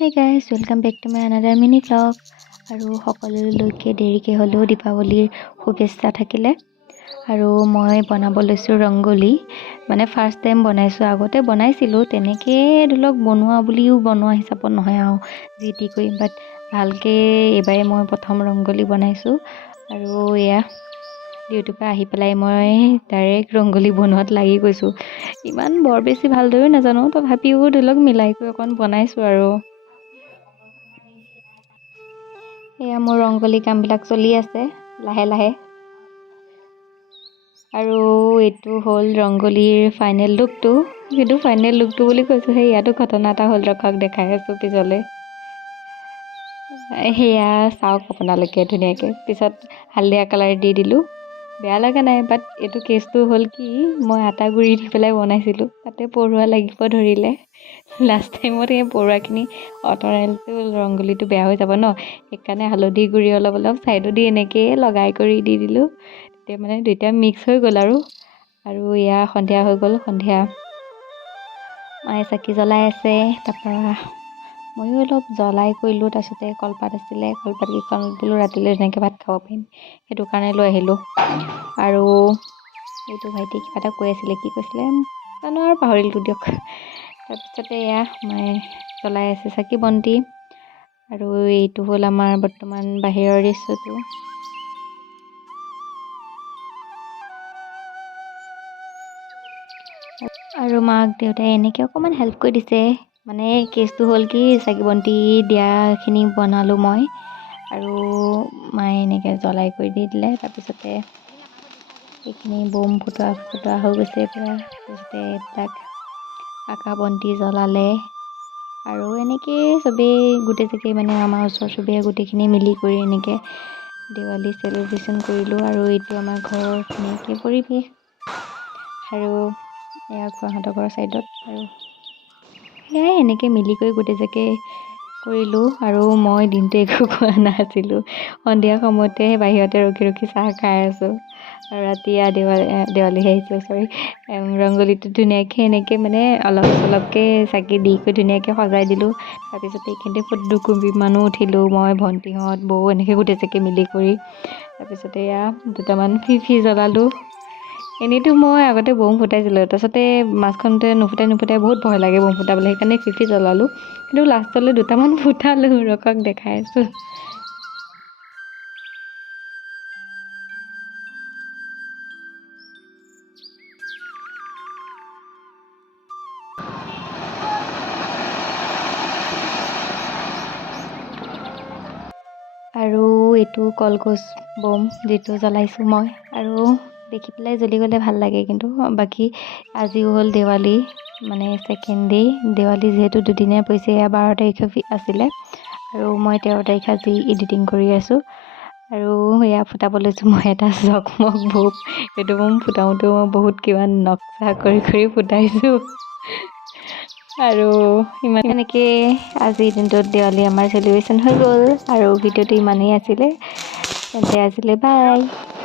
Hey guys, welcome back to my another mini vlog. আৰু সকলোলৈকে দেৰিকে হ'লেও দীপাৱলীৰ শুভেচ্ছা থাকিলে আৰু মই বনাব লৈছোঁ ৰংগোলী মানে ফাৰ্ষ্ট টাইম বনাইছোঁ আগতে বনাইছিলোঁ তেনেকৈ ধৰক বনোৱা বুলিও বনোৱা হিচাপত নহয় আৰু যি টি কৰি বাট ভালকৈ এইবাৰে মই প্ৰথম ৰংগোলী বনাইছোঁ আৰু এয়া ডিউটিৰ পৰা আহি পেলাই মই ডাইৰেক্ট ৰংগোলী বনোৱাত লাগি গৈছোঁ ইমান বৰ বেছি ভালদৰেও নাজানো তথাপিও ধৰক মিলাই কৰি অকণ বনাইছোঁ আৰু এয়া মোৰ ৰংগোলী কামবিলাক চলি আছে লাহে লাহে আৰু এইটো হ'ল ৰংগোলীৰ ফাইনেল লুকটো কিন্তু ফাইনেল লুকটো বুলি কৈছোঁ সেই ইয়াতো ঘটনা এটা হ'ল ৰখক দেখাই আছোঁ পিছলৈ সেয়া চাওক আপোনালোকে ধুনীয়াকৈ পিছত হালধীয়া কালাৰ দি দিলোঁ বেয়া লগা নাই বাট এইটো কেছটো হ'ল কি মই আটা গুৰি দি পেলাই বনাইছিলোঁ তাতে পৰুৱা লাগিব ধৰিলে লাষ্ট টাইমত এই পৰুৱাখিনি আঁতৰাইতো ৰংগোলীটো বেয়া হৈ যাব ন সেইকাৰণে হালধি গুৰি অলপ ছাইডো দি এনেকৈয়ে লগাই কৰি দি দিলোঁ তেতিয়া মানে দুইটা মিক্স হৈ গ'ল আৰু এয়া সন্ধিয়া হৈ গ'ল সন্ধিয়া মায়ে চাকি জ্বলাই আছে তাৰপৰা ময়ো অলপ জ্বলাই কৰিলোঁ তাৰপিছতে কলপাত আছিলে কলপাতকেইখন বোলো ৰাতিলৈ ধুনীয়াকৈ ভাত খাব পাৰিম সেইটো কাৰণে লৈ আহিলোঁ আৰু এইটো ভাইটি কিবা এটা কৈ আছিলে কি কৈছিলে জানো আৰু পাহৰিলোঁ দিয়ক তাৰপিছতে এয়া মায়ে জ্বলাই আছে চাকি বন্তি আৰু এইটো হ'ল আমাৰ বৰ্তমান বাহিৰৰ দৃশ্যটো আৰু মাক দেউতাই এনেকৈ অকণমান হেল্প কৰি দিছে মানে কেছটো হ'ল কি চাকি বন্তি দিয়াখিনি বনালোঁ মই আৰু মায়ে এনেকৈ জ্বলাই কৰি দি দিলে তাৰপিছতে এইখিনি বম ফুটোৱা হৈ গৈছে পূৰা তাৰপিছতে এইবিলাক আকাশ বন্তি জ্বলালে আৰু এনেকৈ চবেই গোটেই মানে আমাৰ ওচৰ চুবুৰীয়া গোটেইখিনি মিলি কৰি এনেকৈ দেৱালী চেলিব্ৰেশ্যন কৰিলোঁ আৰু এইটো আমাৰ ঘৰৰ ধুনীয়াকৈ পৰিৱেশ আৰু এয়া খুৰাহঁতৰ ঘৰৰ ছাইডত আৰু সেয়াই এনেকৈ মিলি কৰি গোটেইজাকে কৰিলোঁ আৰু মই দিনটো একো খোৱা নাছিলোঁ সন্ধিয়া সময়তে বাহিৰতে ৰখি চাহ খাই আছোঁ আৰু ৰাতি দেৱালীহে আহিছিলে চৰি ৰংগোলীটো ধুনীয়াকৈ এনেকৈ মানে অলপকৈ চাকি দি কৰি ধুনীয়াকৈ সজাই দিলোঁ তাৰপিছতে এইখিনিতে দুকুপিমানো উঠিলোঁ মই ভণ্টিহঁত বৌ এনেকৈ গোটেইজাকে মিলি কৰি তাৰপিছতে এয়া দুটামান ফিফি জ্বলালোঁ এনেইতো মই আগতে বম ফুটাইছিলোঁ তাৰপিছতে মাছখনতে নুফুটাই বহুত ভয় লাগে বম ফুটাবলৈ সেইকাৰণে ফিফি জ্বলালোঁ কিন্তু লাষ্টলৈ দুটামান ফুটালোঁ ৰকক দেখাই আছোঁ আৰু এইটো কলগছ বম যিটো জ্বলাইছোঁ মই আৰু দেখি পেলাই জ্বলি গ'লে ভাল লাগে কিন্তু বাকী আজিও হ'ল দেৱালী মানে ছেকেণ্ড ডে দেৱালী যিহেতু দুদিনীয়া পৰিছে এয়া 12 তাৰিখে আছিলে আৰু মই 13 তাৰিখে আজি এডিটিং কৰি আছোঁ আৰু এয়া ফুটাব লৈছোঁ মই এটা জগমগ বম এইটো বম ফুটাওঁতেও মই বহুত কিমান নক্সা কৰি ফুটাইছোঁ আৰু এনেকৈ আজিৰ দিনটোত দেৱালী আমাৰ চেলিব্ৰেশ্যন হৈ গ'ল আৰু ভিডিঅ'টো ইমানেই আছিলে তেন্তে আজিলৈ বাই